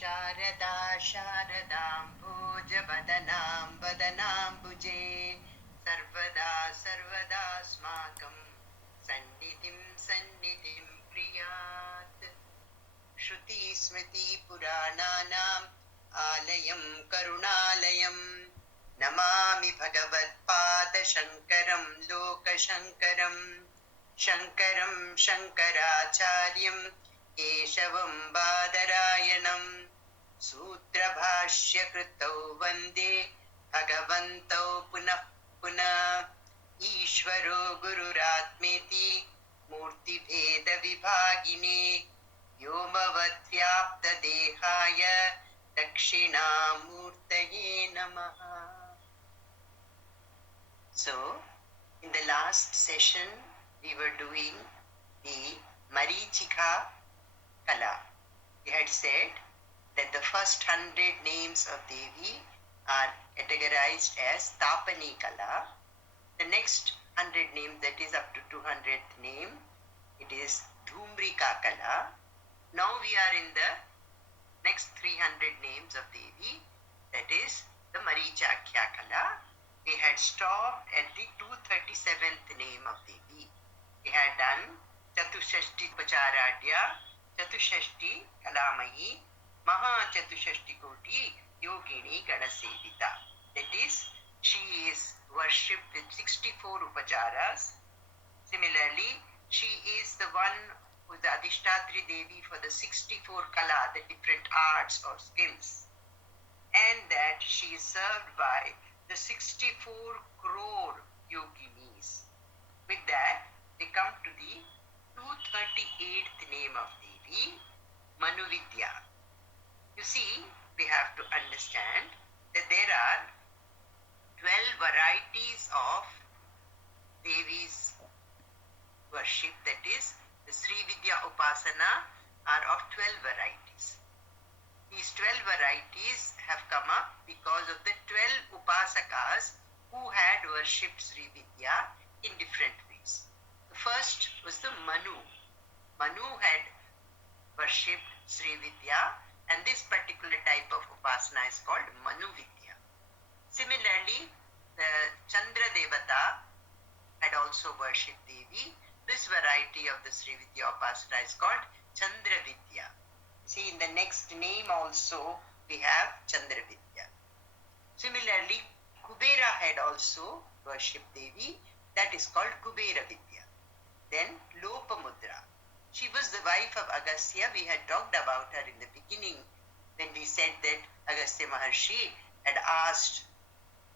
शारदा शारदाम्भोजवदनां वदनाम्बुजे सर्वदा सर्वदास्माकं सन्निधिं प्रियात् श्रुतिस्मृतिपुराणानाम् आलयं करुणालयं नमामि भगवत्पादशङ्करं लोकशङ्करं शङ्करं शङ्कराचार्यं केशवं बादरायणं सूत्रभाष्यकृतौ वन्दे भगवन्तौ पुनः पुनः ईश्वरो गुरुरात्मेति मूर्तिभेदविभागिने व्योमवद्व्याप्तदेहाय दक्षिणामूर्तये नमः. So, in the last session, we were doing the Marichika Kala. We had said that the first 100 names of Devi are categorized as Tapani Kala. The next 100 names, that is up to 200th name, it is Dhumrika Kala. Now we are in the next 300 names of Devi, that is the Marichakhya Kala. We had stopped at the 237th name of Devi. We had done Chatushashti Pacharadya, Chatushashti Kalamayi, Maha Chatushashti Koti Yogini Ganasevita. That is, she is worshipped with 64 upacharas. Similarly, she is the one who is the Adhishtatri Devi for the 64 kala, the different arts or skills. And that she is served by the 64 crore yoginis. With that, we come to the 238th name of Devi, Manuvidya. You see, we have to understand that there are 12 varieties of Devi's worship, that is, the Sri Vidya Upasana are of 12 varieties. These 12 varieties have come up because of the 12 Upasakas who had worshipped Sri Vidya in different ways. The first was the Manu. Manu had worshipped Sri Vidya, and this particular type of Upasana is called Manu Vidya. Similarly, the Chandra Devata had also worshipped Devi. This variety of the Sri Vidya Upasana is called Chandra Vidya. See, in the next name also we have Chandra Vidya. Similarly, Kubera had also worshipped Devi. That is called Kubera Vidya. Then Lopamudra. She was the wife of Agastya. We had talked about her in the beginning when we said that Agastya Maharshi had asked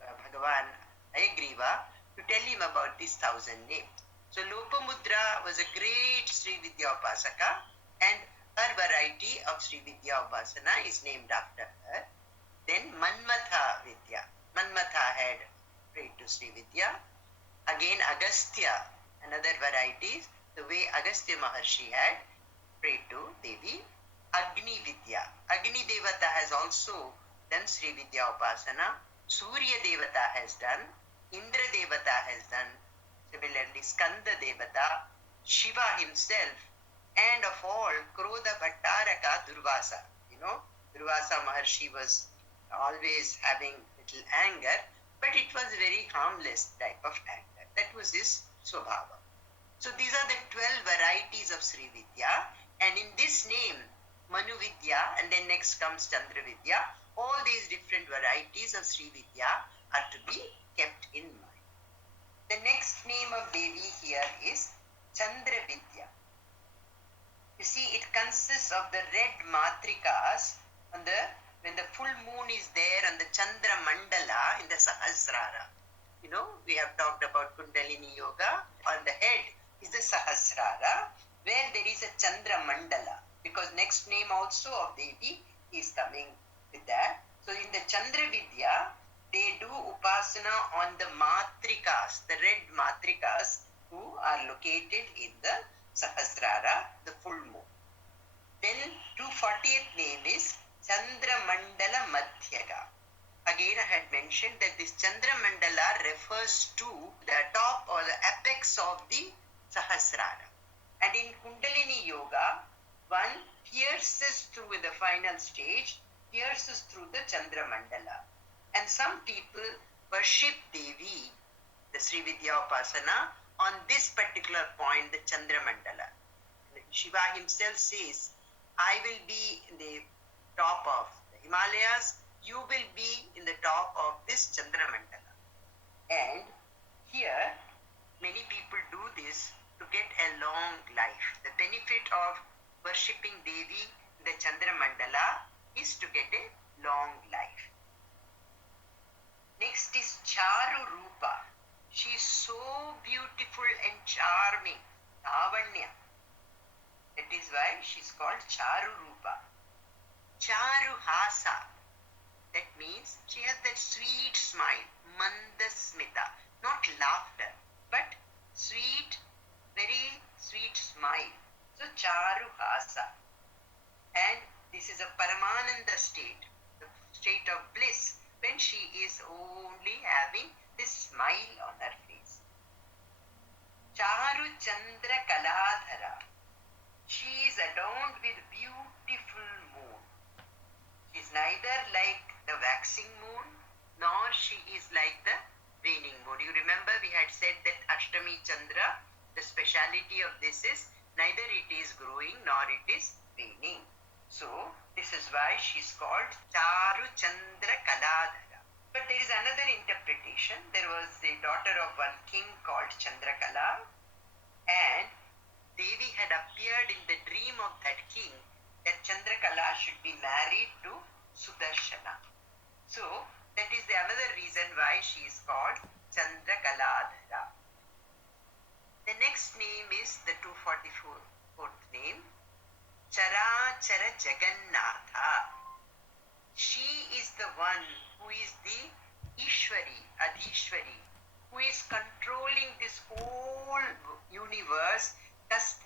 Bhagavan Hayagriva to tell him about these 1,000 names. So Lopamudra was a great Sri Vidya Upasaka, and her variety of Sri Vidya Upasana is named after her. Then Manmatha Vidya. Manmatha had prayed to Sri Vidya. Again Agastya, another variety, the way Agastya Maharshi had prayed to Devi. Agni Vidya. Agni Devata has also done Sri Vidya Upasana. Surya Devata has done. Indra Devata has done. Similarly, Skanda Devata, Shiva himself, and of all, Krodha Bhattaraka Durvasa. You know, Durvasa Maharshi was always having little anger, but it was very harmless type of anger. That was his Swabhava. So these are the 12 varieties of Sri Vidya, and in this name, Manu Vidya, and then next comes Chandra Vidya, all these different varieties of Sri Vidya are to be kept in mind. The next name of Devi here is Chandra Vidya. You see, it consists of the red matrikas when the full moon is there on the Chandra Mandala in the Sahasrara. You know, we have talked about Kundalini Yoga. On the head is the Sahasrara, where there is a Chandra Mandala, because next name also of Devi is coming with that. So in the Chandra Vidya, they do Upasana on the matrikas, the red matrikas who are located in the Sahasrara, the full moon. Then 240th name is Chandra Mandala Madhyaga. Again, I had mentioned that this Chandra Mandala refers to the top or the apex of the Sahasrara. And in Kundalini Yoga, one pierces through in the final stage, pierces through the Chandra Mandala. And some people worship Devi, the Sri Vidya Upasana, on this particular point, the Chandra Mandala. Shiva himself says, I will be in the top of the Himalayas, you will be in the top of this Chandra Mandala. And here, many people do this to get a long life. The benefit of worshipping Devi in the Chandra Mandala is to get a long life. Next is Charu Rupa. She is so beautiful and charming. Lavanya. That is why she is called Charu Rupa. Charu Hasa. That means she has that sweet smile. Mandasmita. Not laughter, but sweet, very sweet smile. So Charu Hasa. And this is a Paramananda state, the state of bliss, when she is only having this smile on her face. Charu Chandra Kaladhara. She is adorned with beautiful moon. She is neither like the waxing moon, nor she is like the waning moon. You remember we had said that Ashtami Chandra, the speciality of this is neither it is growing nor it is waning. So this is why she is called Charu Chandra Kaladhara. But there is another interpretation. There was a daughter of one king called Chandrakala, and Devi had appeared in the dream of that king that Chandrakala should be married to Sudarshana. So that is the another reason why she is called Chandrakala. The next name is the 244th name, Charachara Jagannatha. She is the one who is the Ishwari, Adhishwari, who is controlling this whole universe,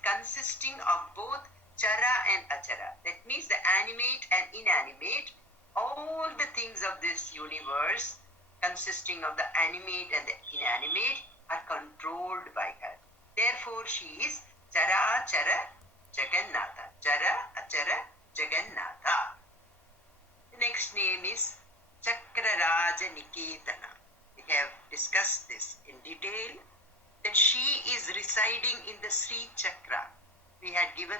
consisting of both Chara and Achara. That means the animate and inanimate, all the things of this universe consisting of the animate and the inanimate are controlled by her. Therefore, she is Chara Chara Jagannatha. Chara Achara Jagannatha. The next name is Chakraraja Niketana. We have discussed this in detail, that she is residing in the Sri Chakra. We had given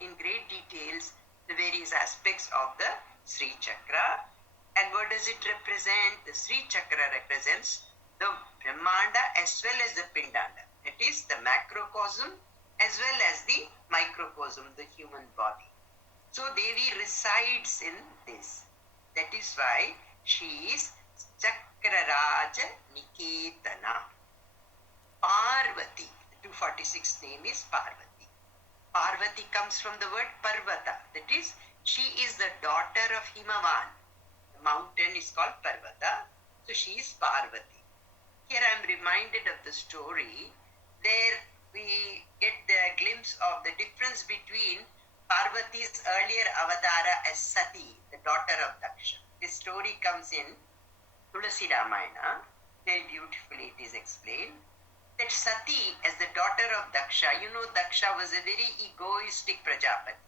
in great details the various aspects of the Sri Chakra. And what does it represent? The Sri Chakra represents the Brahmanda as well as the Pindanda. That is the macrocosm as well as the microcosm, the human body. So Devi resides in this. That is why she is Chakraraja Niketana. Parvati, the 246th name is Parvati. Parvati comes from the word Parvata. That is, she is the daughter of Himavan. The mountain is called Parvata. So she is Parvati. Here I am reminded of the story. There we get the glimpse of the difference between Parvati's earlier avatara as Sati, the daughter of Daksha. This story comes in Tulasi Ramayana. Very beautifully it is explained that Sati, as the daughter of Daksha, Daksha was a very egoistic Prajapati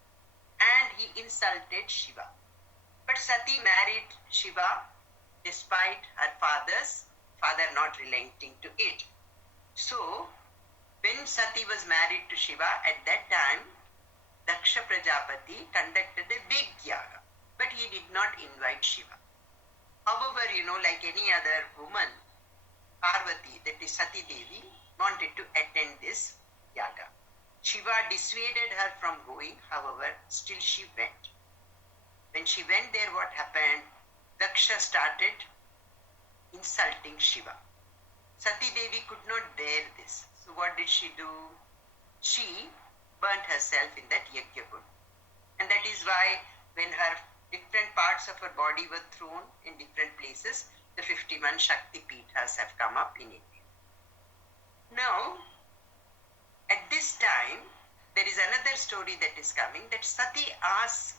and he insulted Shiva. But Sati married Shiva despite her father not relenting to it. So when Sati was married to Shiva, at that time Daksha Prajapati conducted a big yaga, but he did not invite Shiva. However, like any other woman, Parvati, that is Sati Devi, wanted to attend this yaga. Shiva dissuaded her from going, however, still she went. When she went there, what happened? Daksha started insulting Shiva. Sati Devi could not bear this. So what did she do? She burnt herself in that Yajna Kund. And that is why when her different parts of her body were thrown in different places, the 51 Shakti Pithas have come up in India. Now, at this time, there is another story that is coming, that Sati asks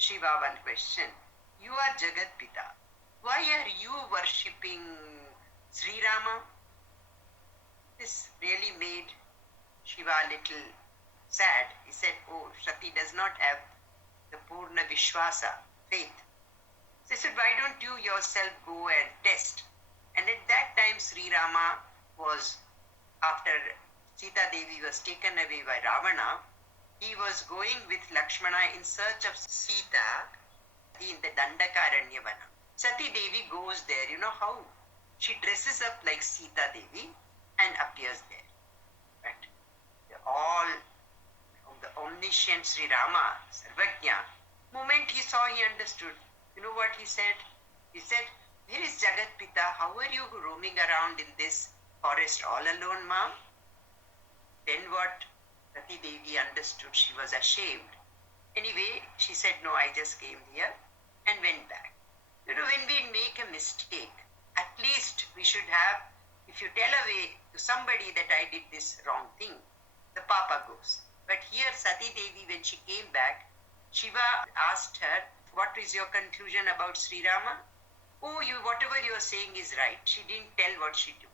Shiva one question. You are Jagat Pita. Why are you worshipping Sri Rama? This really made Shiva a little sad. He said, oh, Sati does not have the Purna Vishwasa, faith. So he said, why don't you yourself go and test? And at that time, Sri Rama was, after Sita Devi was taken away by Ravana, he was going with Lakshmana in search of Sita in the Dandakaranyavana. Sati Devi goes there. You know how? She dresses up like Sita Devi and appears there. But all of the omniscient Sri Rama, Sarvajna, moment he saw, he understood. You know what he said? He said, where is Jagat Pita? How are you roaming around in this forest all alone, ma'am? Then what Sati Devi understood, she was ashamed. Anyway, she said, no, I just came here and went back. You know, when we make a mistake, at least we should have, if you tell away to somebody that I did this wrong thing, the papa goes. But here Sati Devi, when she came back, Shiva asked her, what is your conclusion about Sri Rama? Oh, whatever you are saying is right. She didn't tell what she did.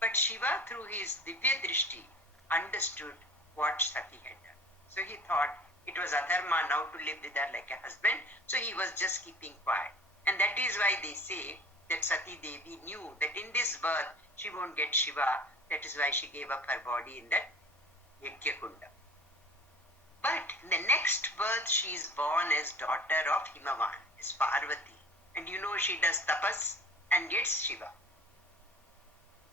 But Shiva, through his Divya Drishti, understood what Sati had done. So he thought it was adharma now to live with her like a husband. So he was just keeping quiet. And that is why they say that Sati Devi knew that in this birth she won't get Shiva. That is why she gave up her body in that Yajna Kunda. But in the next birth she is born as daughter of Himavan, as Parvati. And you know she does tapas and gets Shiva.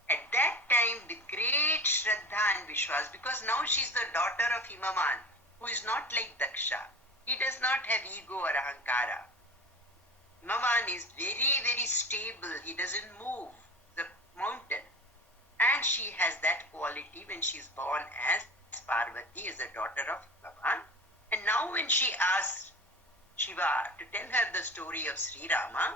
At that time with great Shraddha and Vishwas, because now she is the daughter of Himavan, who is not like Daksha. He does not have ego or ahankara. Himavan is very, very stable. He doesn't move the mountain. And she has that quality when she is born as Parvati, as the daughter of Himavan. And now when she asks Shiva to tell her the story of Sri Rama,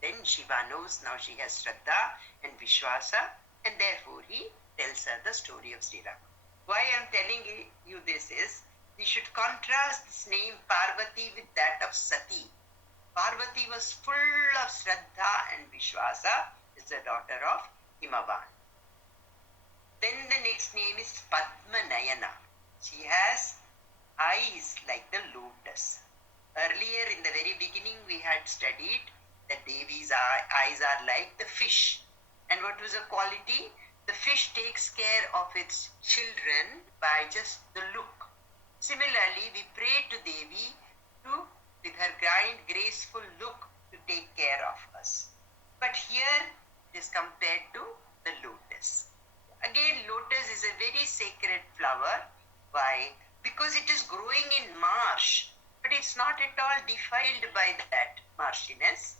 then Shiva knows now she has Shraddha and Vishwasa, and therefore he tells her the story of Sri Rama. Why I am telling you this is, we should contrast this name Parvati with that of Sati. Parvati was full of Shraddha and Vishwasa, is the daughter of Himavan. Then the next name is Padmanayana. She has eyes like the lotus. Earlier in the very beginning we had studied that Devi's eyes are like the fish. And what was the quality? The fish takes care of its children by just the look. Similarly, we pray to Devi to, with her kind, graceful look, to take care of us. But here it is compared to the lotus. Again, lotus is a very sacred flower. Why? Because it is growing in marsh, but it's not at all defiled by that marshiness.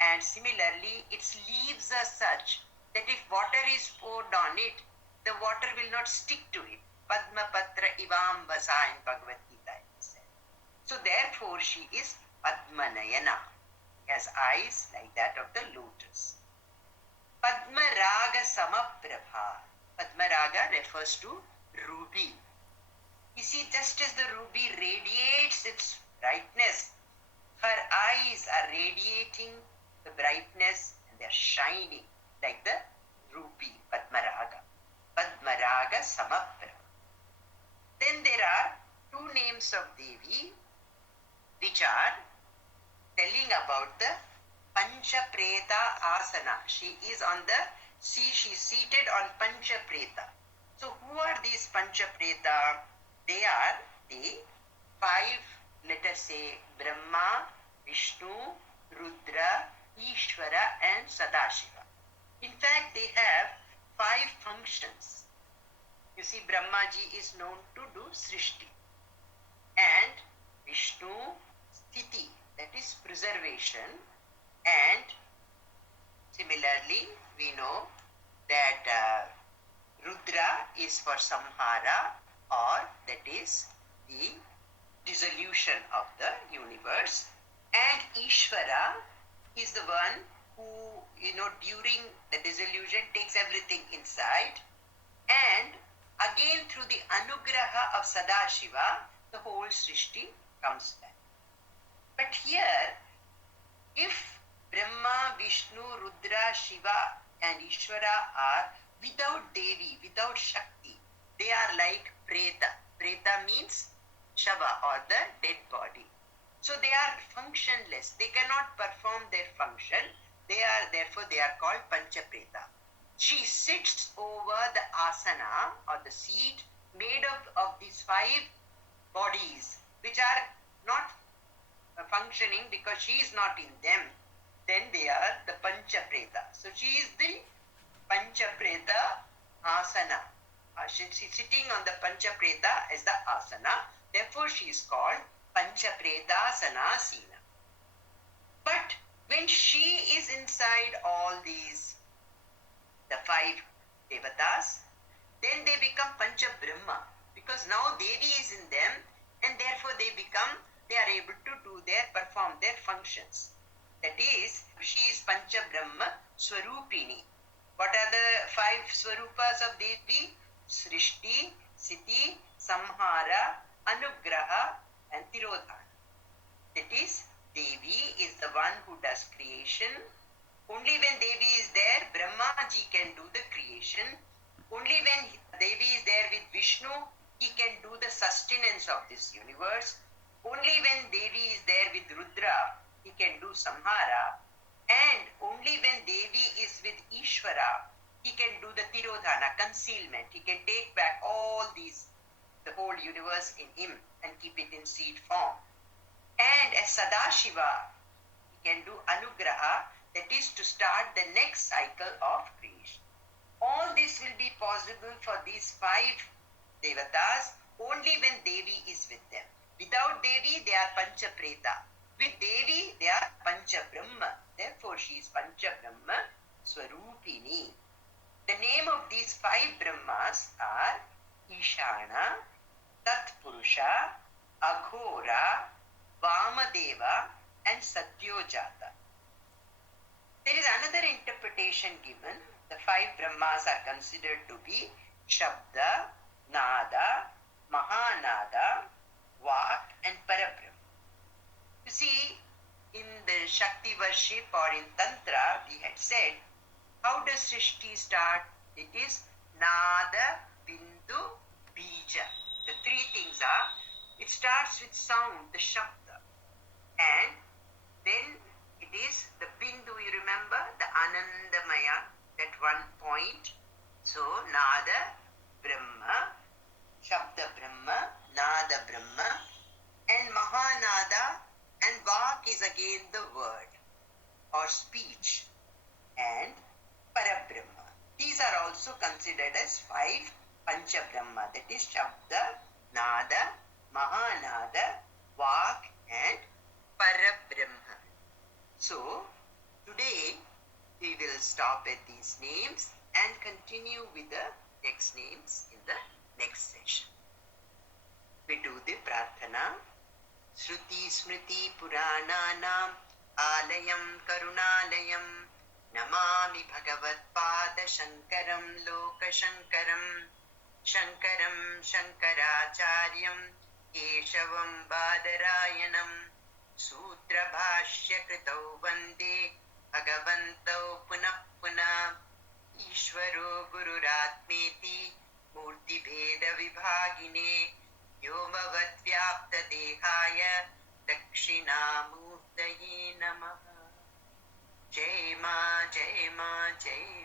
And similarly, its leaves are such that if water is poured on it, the water will not stick to it. Padma Patra Ivam Vasa in Bhagavad Gita it said. So therefore she is Padmanayana. She has eyes like that of the lotus. Padma Raga Samaprabha. Padma Raga refers to ruby. You see, just as the ruby radiates its brightness, her eyes are radiating the brightness and they are shining like the ruby, Padmaraga. Padmaraga Samaprabha. Then there are two names of Devi which are telling about the Panchapreta Asana. She is on the sea, she is seated on Panchapreta. So who are these Panchapreta? They are the five, let us say, Brahma, Vishnu, Rudra, Ishvara and Sadashiva. In fact, they have five functions. You see, Brahmaji is known to do Srishti. And Vishnu, Sthiti, that is preservation. And similarly, we know that Rudra is for Samhara, or that is the dissolution of the universe. And Ishvara is the one who, during the dissolution takes everything inside. And again through the anugraha of Sadashiva, the whole Srishti comes back. But here, if Brahma, Vishnu, Rudra, Shiva and Ishvara are without Devi, without Shakti, they are like Preta. Preta means shava or the dead body. So they are functionless. They cannot perform their function. Therefore they are called panchapreta. She sits over the asana or the seat made of these 5 bodies which are not functioning because she is not in them. Then they are the panchapreta. So she is the panchapreta asana. She is sitting on the panchapreta as the asana. Therefore she is called panchapretasana sina. But when she is inside all these, the 5 devatas, then they become pancha brahma, because now Devi is in them, and therefore they are able to perform their functions. That is, she is pancha brahma swarupini. What are the 5 swarupas of Devi? Srishti, Siti, Samhara, Anugraha and Tirodhana. That is, Devi is the one who does creation. Only when Devi is there, Brahma ji can do the creation. Only when Devi is there with Vishnu, he can do the sustenance of this universe. Only when Devi is there with Rudra, he can do Samhara. And only when Devi is with Ishvara, he can do the Tirodhana, concealment. He can take back all these, the whole universe in him and keep it in seed form. And as Sadashiva, he can do Anugraha, that is to start the next cycle of creation. All this will be possible for these 5 devatas only when Devi is with them. Without Devi, they are Pancha Preta. With Devi, they are Pancha Brahma. Therefore, she is Pancha Brahma Swarupini. The name of these 5 Brahmas are Ishana, Tatpurusha, Aghora, Vamadeva and Satyojata. There is another interpretation given. The 5 Brahmas are considered to be Shabda, Nada, Mahanada, Vak and Parabrahma. You see, in the Shakti worship or in Tantra, we had said, how does Srishti start? It is Nada, Bindu, Bija. The 3 things are, it starts with sound, the Shabda. And then it is the Bindu, you remember, the Anandamaya, that one point. So, Nada, Brahma, Shabda Brahma, Nada Brahma, and Mahanada and Vak is again the word or speech, and Parabrahma. These are also considered as 5 Pancha Brahma, that is Shabda, Nada, Mahanada, Vak and Parabrahma. So, today we will stop at these names and continue with the next names in the next session. We do the Prarthana. Shruti Smriti Purananam Alayam Karunalayam Namami Bhagavat Pada Shankaram Loka Shankaram Shankaram Shankaracharyam Keshavam Badarayanam Sutra Bhashya Kritau Vande Bhagavantau Punah Punah Ishvaro Gururatmeti Murti Bheda Vibhagine Yomavat Vyapta Dehaya Dakshinamurtaye Namaha. Jai Ma, Jai Ma, Jai